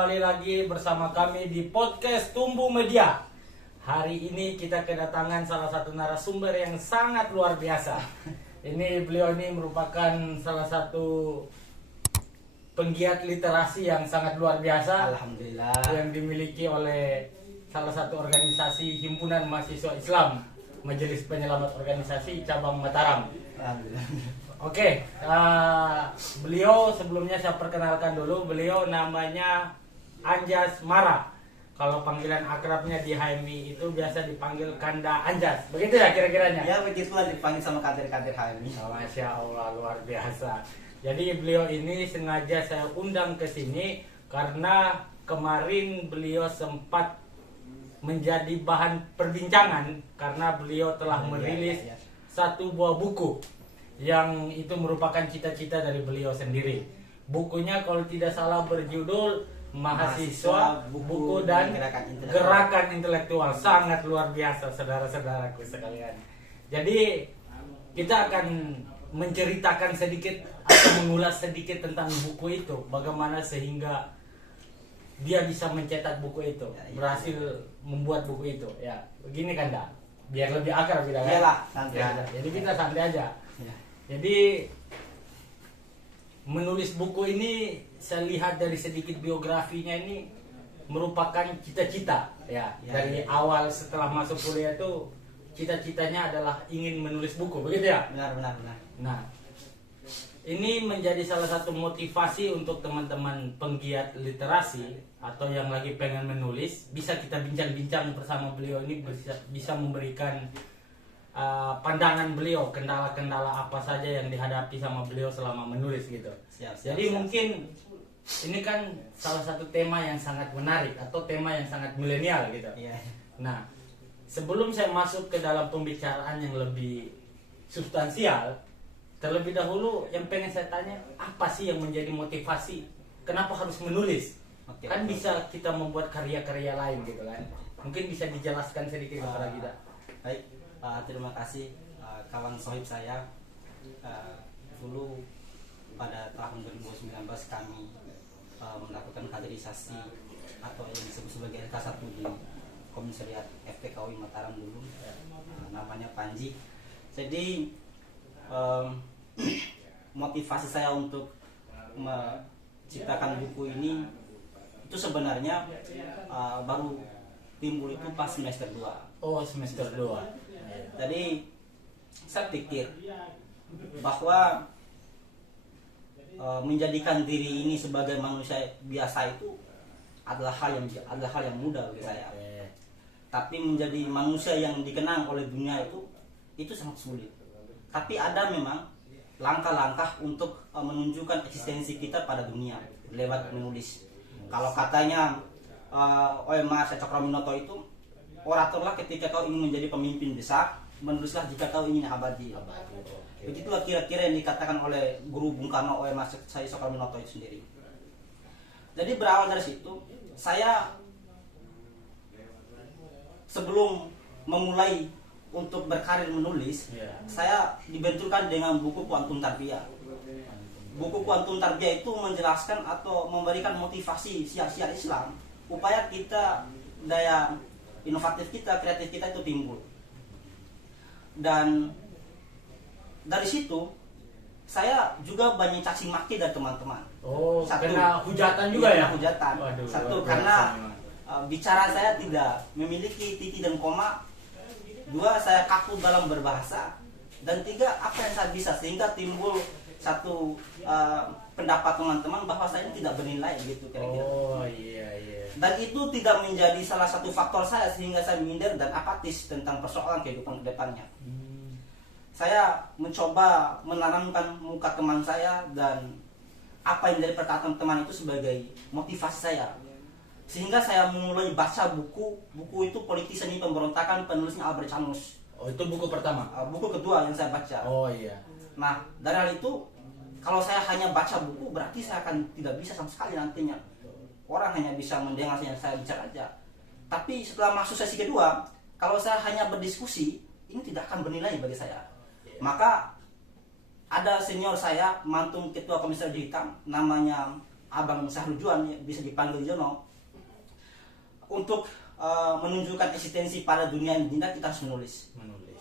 kembali lagi bersama kami di podcast Tumbuh Media. Hari ini kita kedatangan salah satu narasumber yang sangat luar biasa. Beliau ini merupakan salah satu penggiat literasi yang sangat luar biasa. Alhamdulillah. Yang dimiliki oleh salah satu organisasi Himpunan Mahasiswa Islam, Majelis Penyelamat Organisasi Cabang Mataram. Alhamdulillah. Oke, beliau sebelumnya saya perkenalkan dulu. Beliau namanya Anjas Mara. Kalau panggilan akrabnya di HMI itu biasa dipanggil Kanda Anjas. Begitu ya kira-kiranya? Ya begitulah dipanggil sama kader-kader HMI. Masya Allah, luar biasa. Jadi beliau ini sengaja saya undang ke sini karena kemarin beliau sempat menjadi bahan perbincangan karena beliau telah merilis satu buah buku yang itu merupakan cita-cita dari beliau sendiri. Bukunya kalau tidak salah berjudul Mahasiswa, Buku dan Gerakan Intelektual. Sangat luar biasa saudara-saudaraku sekalian. Jadi kita akan menceritakan sedikit atau mengulas sedikit tentang buku itu, bagaimana sehingga dia bisa mencetak buku itu, berhasil membuat buku itu. Ya, begini kan, dah. Biar lebih akrab kita kan. Iyalah, santai aja. Jadi kita santai aja. Ya. Jadi menulis buku ini saya lihat dari sedikit biografinya ini merupakan cita-cita ya. Dari awal setelah masuk kuliah itu cita-citanya adalah ingin menulis buku, begitu ya? Benar. Nah, ini menjadi salah satu motivasi untuk teman-teman penggiat literasi atau yang lagi pengen menulis, bisa kita bincang-bincang bersama beliau ini, bisa memberikan pandangan beliau, kendala-kendala apa saja yang dihadapi sama beliau selama menulis gitu. Jadi mungkin ini kan salah satu tema yang sangat menarik atau tema yang sangat milenial gitu. Nah, sebelum saya masuk ke dalam pembicaraan yang lebih substansial, terlebih dahulu yang pengen saya tanya, apa sih yang menjadi motivasi? Kenapa harus menulis? Kan bisa kita membuat karya-karya lain gitu kan. Mungkin bisa dijelaskan sedikit kepada kita. Baik. Terima kasih kawan sohib saya. Dulu pada tahun 2019 kami melakukan kaderisasi atau yang disebut sebagai LK1 di Komisariat FPKUI Mataram dulu, namanya Panji. Jadi motivasi saya untuk menciptakan buku ini itu sebenarnya baru timbul itu pas semester 2. Oh, semester 2. Jadi saya pikir bahwa menjadikan diri ini sebagai manusia biasa itu adalah hal yang mudah bagi saya. Tapi menjadi manusia yang dikenang oleh dunia itu sangat sulit. Tapi ada memang langkah-langkah untuk menunjukkan eksistensi kita pada dunia lewat menulis. Kalau katanya Mas Cokroaminoto itu, oratorlah ketika kau ingin menjadi pemimpin besar, menulislah jika kau ingin abadi. Begitulah kira-kira yang dikatakan oleh guru Bung Karno, Mas Cokroaminoto itu sendiri. Jadi berawal dari situ, saya sebelum memulai untuk berkarir menulis, saya dibenturkan dengan buku Kuantum Tarbiyah. Buku Kuantum Tarbiyah itu menjelaskan atau memberikan motivasi sia-sia Islam, upaya kita, daya inovatif kita, kreatif kita itu timbul. Dan dari situ saya juga banyak caci maki dari teman-teman. Oh, kena hujatan juga ya? Hujatan. Waduh, satu, karena bicara saya tidak memiliki titik dan koma. 2, saya kaku dalam berbahasa. Dan 3, apa yang saya bisa, sehingga timbul satu pendapat teman-teman bahwa saya ini tidak bernilai gitu kira-kira. Oh iya. Dan itu tidak menjadi salah satu faktor saya sehingga saya minder dan apatis tentang persoalan kehidupan kedepannya. Saya mencoba menanamkan muka teman saya dan apa yang menjadi perkataan teman itu sebagai motivasi saya. Sehingga saya mulai baca buku itu Politik Seni Pemberontakan, penulisnya Albert Camus. Oh, itu buku pertama? Buku kedua yang saya baca. Oh iya. Nah, dari hal itu, kalau saya hanya baca buku, berarti saya akan tidak bisa sama sekali nantinya. Orang hanya bisa mendengar yang saya bicara aja. Tapi setelah masuk sesi kedua, kalau saya hanya berdiskusi, ini tidak akan bernilai bagi saya. Maka ada senior saya, mantung ketua Komisi Hitam, namanya Abang Sahrujuan, bisa dipanggil Jono, untuk menunjukkan eksistensi pada dunia jin, kita harus menulis.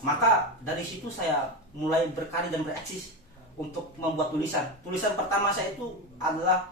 Maka dari situ saya mulai berkarya dan bereksis untuk membuat tulisan. Tulisan pertama saya itu adalah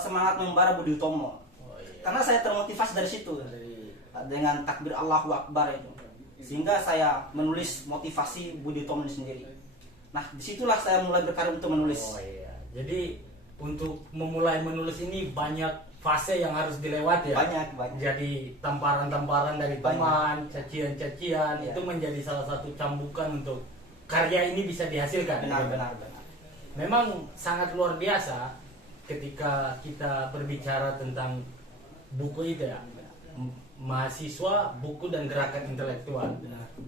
semangat membara Budi Utomo. Karena saya termotivasi dari situ, dengan takbir Allahu Akbar itu, sehingga saya menulis motivasi Budi Utomo sendiri. Nah, disitulah saya mulai berkarya untuk menulis. Jadi untuk memulai menulis ini banyak fase yang harus dilewati ya. Banyak. Jadi tamparan-tamparan dari teman, cacian-cacian, itu menjadi salah satu cambukan untuk karya ini bisa dihasilkan. Benar. Memang sangat luar biasa ketika kita berbicara tentang buku itu ya. Mahasiswa, buku dan gerakan intelektual.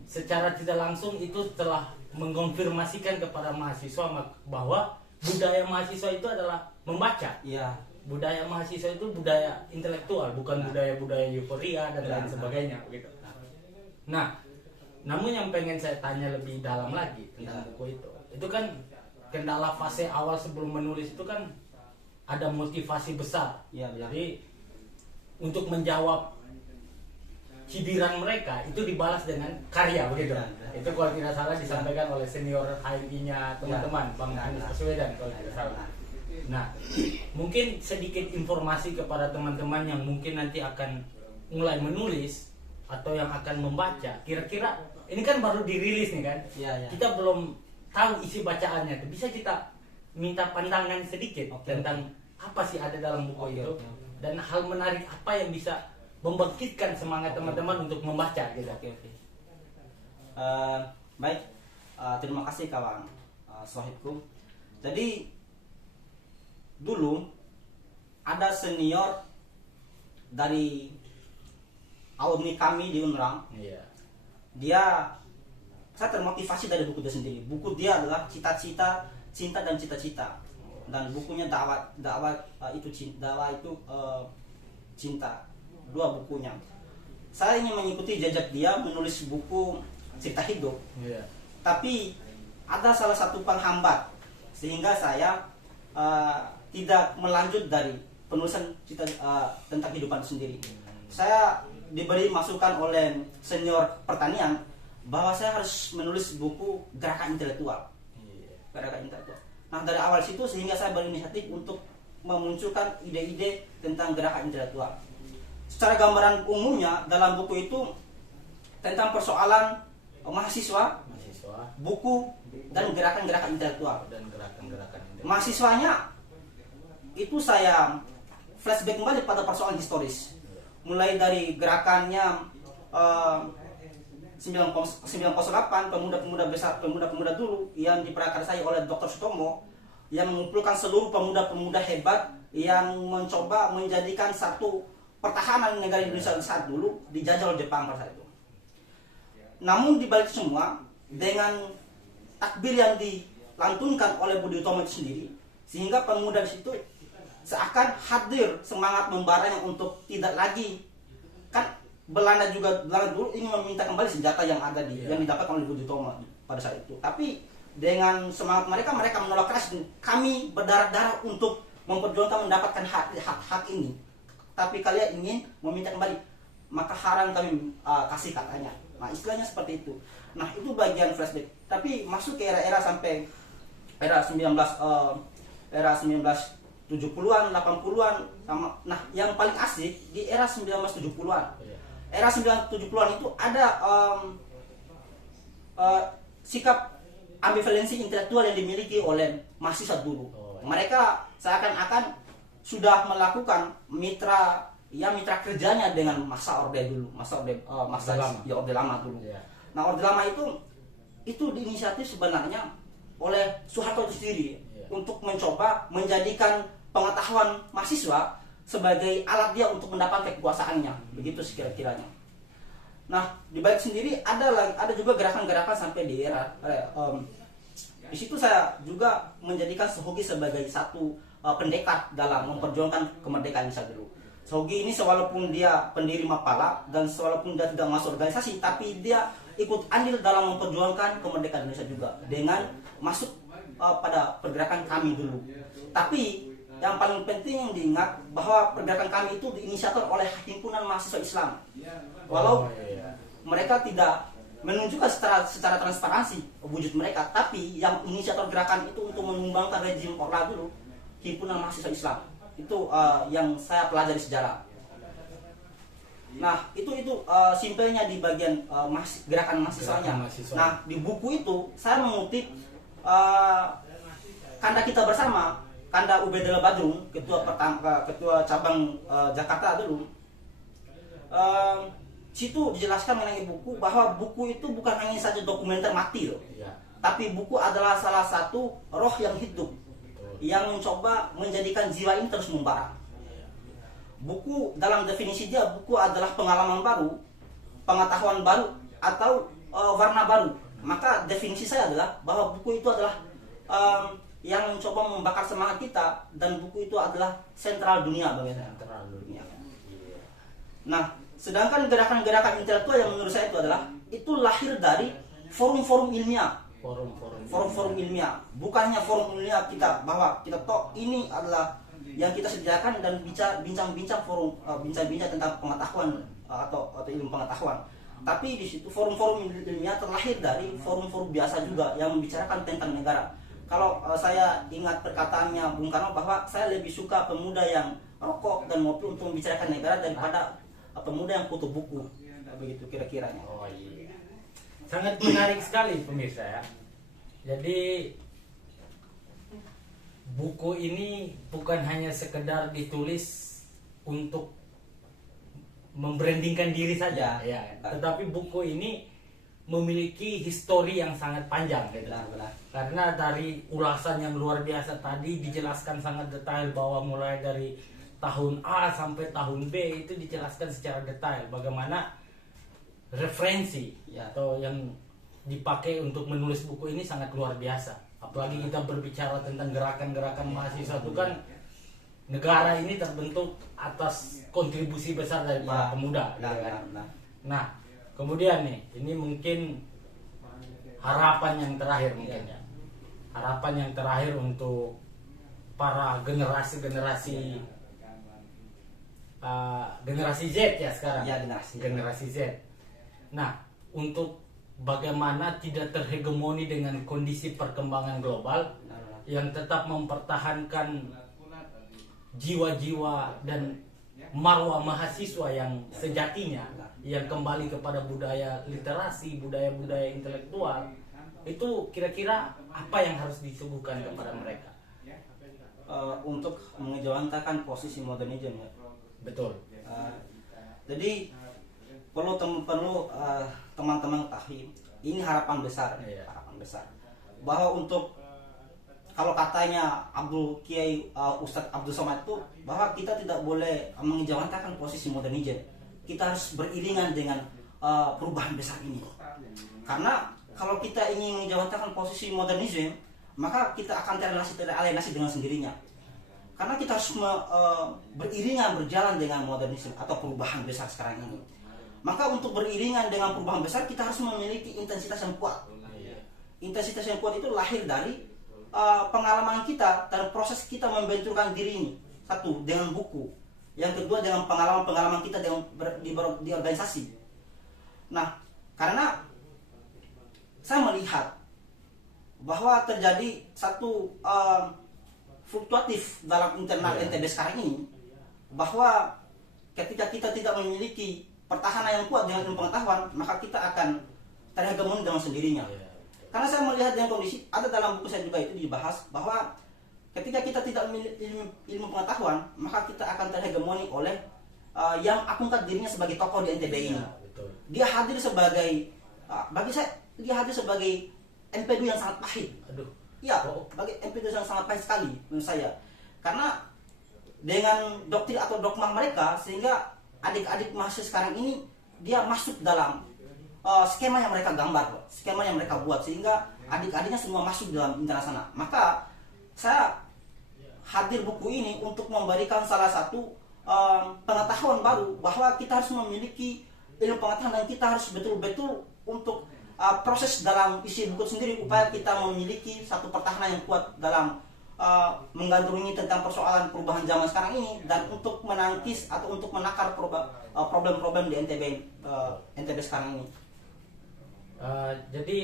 Secara tidak langsung itu telah mengkonfirmasikan kepada mahasiswa bahwa budaya mahasiswa itu adalah membaca. Iya. Budaya mahasiswa itu budaya intelektual, bukan budaya-budaya euforia dan lain sebagainya gitu. Nah, namun yang pengen saya tanya lebih dalam lagi tentang buku itu kan kendala fase awal sebelum menulis itu kan ada motivasi besar. Jadi untuk menjawab cibiran mereka itu dibalas dengan karya begitu. Itu kalau tidak salah disampaikan oleh senior HMI-nya teman-teman, Bang Anies Baswedan kalau tidak salah. Nah, mungkin sedikit informasi kepada teman-teman yang mungkin nanti akan mulai menulis atau yang akan membaca. Kira-kira ini kan baru dirilis nih kan? Kita belum tahu isi bacaannya. Bisa kita minta pandangan sedikit tentang apa sih ada dalam buku itu dan hal menarik apa yang bisa membangkitkan semangat teman-teman untuk membaca gitu. Baik, terima kasih kawan sohibku. Jadi dulu ada senior dari alumni kami di Unrang. Saya termotivasi dari buku dia sendiri. Buku dia adalah Cita-Cita, Cinta dan Cita-Cita, dan bukunya dakwah itu cinta. Dua bukunya. Saya ingin mengikuti jejak dia menulis buku cerita hidup. Tapi ada salah satu penghambat sehingga saya tidak melanjut dari penulisan cerita tentang kehidupan sendiri. Saya diberi masukan oleh senior pertanian bahwa saya harus menulis buku gerakan intelektual. Nah, dari awal situ sehingga saya berinisiatif untuk memunculkan ide-ide tentang gerakan intelektual. Secara gambaran umumnya dalam buku itu tentang persoalan mahasiswa, buku dan gerakan-gerakan intelektual. Mahasiswanya itu saya flashback kembali pada persoalan historis, mulai dari gerakannya 908 pemuda-pemuda besar, pemuda-pemuda dulu yang diprakarsai oleh Dr. Sutomo, yang mengumpulkan seluruh pemuda-pemuda hebat yang mencoba menjadikan satu pertahanan negara Indonesia saat dulu dijajah oleh Jepang pada saat itu. Namun dibalik semua, dengan takbir yang dilantunkan oleh Budi Utomo itu sendiri, sehingga pemuda di situ seakan hadir semangat membaranya untuk tidak lagi, kan Belanda dulu ingin meminta kembali senjata yang ada yang didapatkan oleh Budi Utomo pada saat itu. Tapi dengan semangat mereka menolak keras. Kami berdarah-darah untuk memperjuangkan mendapatkan hak ini. Tapi kalian ingin meminta kembali, maka haram kami kasih, katanya. Nah, istilahnya seperti itu. Nah, itu bagian flashback. Tapi masuk ke era-era sampai era 1970-an, 80-an sama. Nah, yang paling asik di era 1970-an. Era 1970-an itu ada sikap ambivalensi intelektual yang dimiliki oleh mahasiswa dulu. Mereka seakan-akan sudah melakukan mitra kerjanya dengan masa orde dulu, orde lama dulu. Nah, orde lama itu diinisiatif sebenarnya oleh Soeharto itu sendiri untuk mencoba menjadikan pengetahuan mahasiswa sebagai alat dia untuk mendapatkan kekuasaannya, begitu sekira-kiranya. Nah, di balik sendiri ada juga gerakan-gerakan sampai di era di situ saya juga menjadikan Sohogi sebagai satu pendekat dalam memperjuangkan kemerdekaan Indonesia dulu. Sohogi ini walaupun dia pendiri Mapala dan walaupun dia tidak masuk organisasi, tapi dia ikut andil dalam memperjuangkan kemerdekaan Indonesia juga dengan masuk pada pergerakan kami dulu. Tapi yang paling penting yang diingat bahwa pergerakan kami itu diinisiator oleh himpunan mahasiswa Islam. Walau mereka tidak menunjukkan secara transparansi wujud mereka, tapi yang inisiator gerakan itu untuk menumbangkan rezim Orde dulu himpunan mahasiswa Islam. Itu yang saya pelajari sejarah. Nah, itu simpelnya di bagian gerakan mahasiswanya. Nah, di buku itu saya mengutip Kanda Kita Bersama, Kanda Ubedillah Badrun, ketua cabang Jakarta dulu. Situ dijelaskan mengenai buku bahwa buku itu bukan hanya saja dokumenter mati loh. Tapi buku adalah salah satu roh yang hidup yang mencoba menjadikan jiwa ini terus membara. Buku dalam definisi dia, buku adalah pengalaman baru, pengetahuan baru, atau warna baru. Maka definisi saya adalah bahwa buku itu adalah yang mencoba membakar semangat kita, dan buku itu adalah sentral dunia bagi saya. Sentral dunia. Nah, sedangkan gerakan-gerakan intelektual yang menurut saya itu lahir dari forum-forum ilmiah. Forum-forum ilmiah, bukannya forum ilmiah kita bahwa kita toh ini adalah yang kita sediakan dan bincang-bincang tentang pengetahuan atau ilmu pengetahuan. Tapi di situ forum-forum ilmiah terlahir dari forum-forum biasa juga yang membicarakan tentang negara. Kalau saya ingat perkataannya Bung Karno bahwa saya lebih suka pemuda yang rokok dan ngopi untuk membicarakan negara daripada pemuda yang kutu buku. Begitu kira-kiranya. Oh iya. Sangat menarik sekali pemirsa ya. Jadi buku ini bukan hanya sekedar ditulis untuk membrandingkan diri saja, ya. Tetapi buku ini memiliki histori yang sangat panjang, gitu. Karena dari ulasan yang luar biasa tadi dijelaskan sangat detail bahwa mulai dari tahun A sampai tahun B itu dijelaskan secara detail bagaimana referensi atau yang dipakai untuk menulis buku ini sangat luar biasa. Apalagi kita berbicara tentang gerakan-gerakan mahasiswa itu kan negara ini terbentuk atas kontribusi besar dari para pemuda. Nah, kemudian nih, ini mungkin harapan yang terakhir mungkin ya. Harapan yang terakhir untuk para generasi Z ya sekarang. Ya, generasi Z. Nah, untuk bagaimana tidak terhegemoni dengan kondisi perkembangan global yang tetap mempertahankan jiwa-jiwa dan marwah mahasiswa yang sejatinya, yang kembali kepada budaya literasi, budaya-budaya intelektual, itu kira-kira apa yang harus disuguhkan kepada mereka? Untuk mengejawantakan posisi modernisme ya. Betul. Jadi perlu teman-teman ketahui, ini harapan besar, bahwa untuk, kalau katanya Kiai Ustadz Abdul Somad itu, bahwa kita tidak boleh mengejawantakan posisi modernisme, kita harus beriringan dengan perubahan besar ini. Karena kalau kita ingin mengejawantakan posisi modernisme, maka kita akan teralienasi dengan sendirinya. Karena kita harus beriringan berjalan dengan modernisme atau perubahan besar sekarang ini. Maka untuk beriringan dengan perubahan besar, kita harus memiliki intensitas yang kuat. Intensitas yang kuat itu lahir dari pengalaman kita dan proses kita membenturkan diri ini. Satu, dengan buku. Yang kedua, dengan pengalaman-pengalaman kita di organisasi. Nah, karena saya melihat bahwa terjadi satu fluktuatif dalam internal NTB sekarang ini, bahwa ketika kita tidak memiliki pertahanan yang kuat dengan ilmu pengetahuan, maka kita akan terhegemoni dengan sendirinya. Karena saya melihat dengan kondisi, ada dalam buku saya juga itu dibahas bahwa ketika kita tidak memiliki ilmu pengetahuan, maka kita akan terhegemoni oleh yang akungkat dirinya sebagai tokoh di NTB ini. Dia hadir sebagai, bagi saya, dia hadir sebagai MPD yang sangat pahit. Bagi MPD yang sangat pahit sekali menurut saya. Karena dengan doktrin atau dogma mereka, sehingga adik-adik mahasiswa sekarang ini dia masuk dalam skema yang mereka gambar, skema yang mereka buat, sehingga adik-adiknya semua masuk dalam internal sana. Maka saya hadir buku ini untuk memberikan salah satu pengetahuan baru bahwa kita harus memiliki ilmu pengetahuan dan kita harus betul-betul untuk proses dalam isi buku sendiri upaya kita memiliki satu pertahanan yang kuat dalam menggandrungi tentang persoalan perubahan zaman sekarang ini, dan untuk menangkis atau untuk menakar problem-problem di NTB sekarang ini. Jadi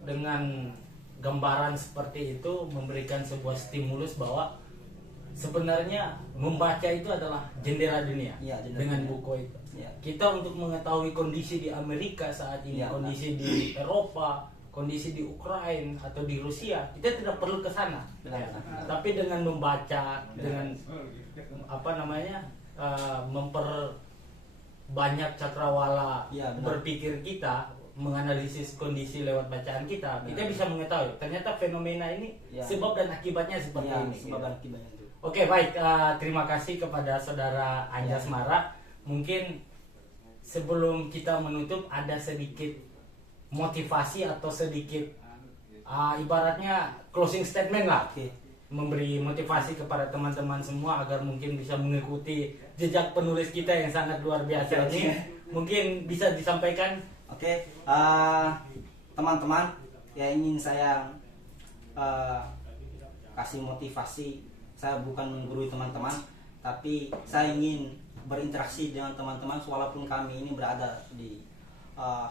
dengan gambaran seperti itu memberikan sebuah stimulus bahwa sebenarnya membaca itu adalah jendela dunia. Ya, jendela dengan dunia. buku itu. Ya. Kita untuk mengetahui kondisi di Amerika saat ini, Ya, kondisi di Eropa, kondisi di Ukraina atau di Rusia, kita tidak perlu ke sana. Benar, Ya. benar. Tapi dengan membaca, dengan memperbanyak cakrawala Ya, benar. berpikir kita, menganalisis kondisi lewat bacaan kita, kita bisa mengetahui ternyata fenomena ini Ya. sebab dan akibatnya seperti Ya, ini. sebab dan akibatnya itu. Oke, baik. Terima kasih kepada saudara Anjas Mara. Mungkin sebelum kita menutup ada sedikit motivasi atau sedikit ibaratnya closing statement lah, Oke. memberi motivasi kepada teman-teman semua agar mungkin bisa mengikuti jejak penulis kita yang sangat luar biasa Oke. ini. Mungkin bisa disampaikan. Oke, teman-teman, ya ingin saya kasih motivasi. Saya bukan menggurui teman-teman, tapi saya ingin berinteraksi dengan teman-teman walaupun kami ini berada di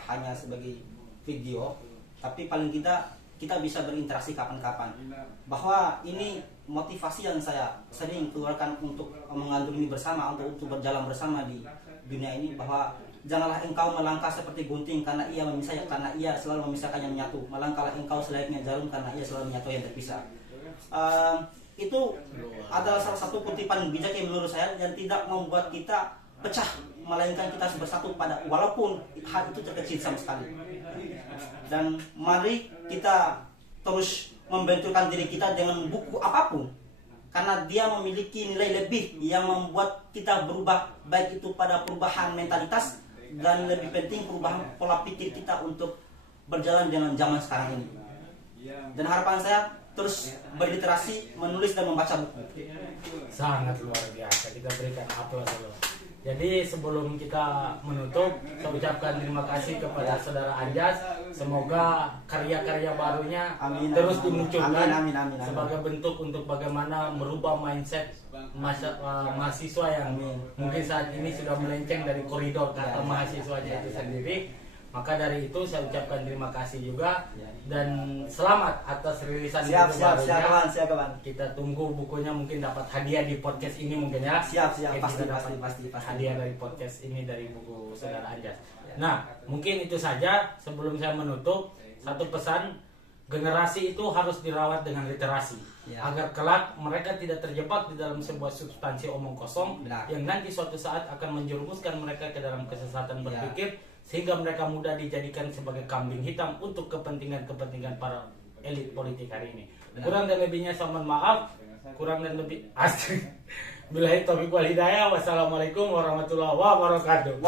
hanya sebagai video, tapi paling kita bisa berinteraksi kapan-kapan. Bahwa ini motivasi yang saya sering keluarkan untuk mengandungi bersama, untuk berjalan bersama di dunia ini, bahwa janganlah engkau melangkah seperti gunting karena ia selalu memisahkan yang menyatu. Melangkahlah engkau selayaknya jarum karena ia selalu menyatu yang terpisah. Itu adalah salah satu kutipan bijak yang menurut saya, yang tidak membuat kita pecah, melainkan kita bersatu pada walaupun hal itu terkecil sama sekali. Dan mari kita terus membenturkan diri kita dengan buku apapun, karena dia memiliki nilai lebih yang membuat kita berubah, baik itu pada perubahan mentalitas dan lebih penting perubahan pola pikir kita untuk berjalan dengan zaman sekarang ini. Dan harapan saya terus berliterasi, menulis dan membaca buku. Sangat luar biasa, kita berikan aplaus dulu. Jadi sebelum kita menutup, saya ucapkan terima kasih kepada saudara Anjas. Semoga karya-karya barunya Amin, terus amin, dimunculkan amin, amin, amin. sebagai bentuk untuk bagaimana merubah mindset mahasiswa yang Amin. mungkin saat ini sudah melenceng dari koridor kata Ya, mahasiswanya ya, itu ya. sendiri. Maka dari itu saya ucapkan terima kasih juga Ya. dan selamat atas rilisan Siap, buku siap, barunya. siap kawan. Kita tunggu bukunya, mungkin dapat hadiah di podcast ini mungkin ya. Siap, Kita pasti, dapat pasti. hadiah dari podcast ini dari buku saudara Anjas. Ya. Nah, mungkin itu saja sebelum saya menutup. Satu pesan, generasi itu harus dirawat dengan literasi Ya. agar kelak mereka tidak terjebak di dalam sebuah substansi omong kosong Benar. yang nanti suatu saat akan menjerumuskan mereka ke dalam kesesatan Ya. berpikir sehingga mereka mudah dijadikan sebagai kambing hitam untuk kepentingan-kepentingan para elit politik hari ini. Benar. Kurang dan lebihnya saya mohon maaf. Kurang dan lebih billahi taufiq wal hidayah. Wassalamualaikum warahmatullahi wabarakatuh.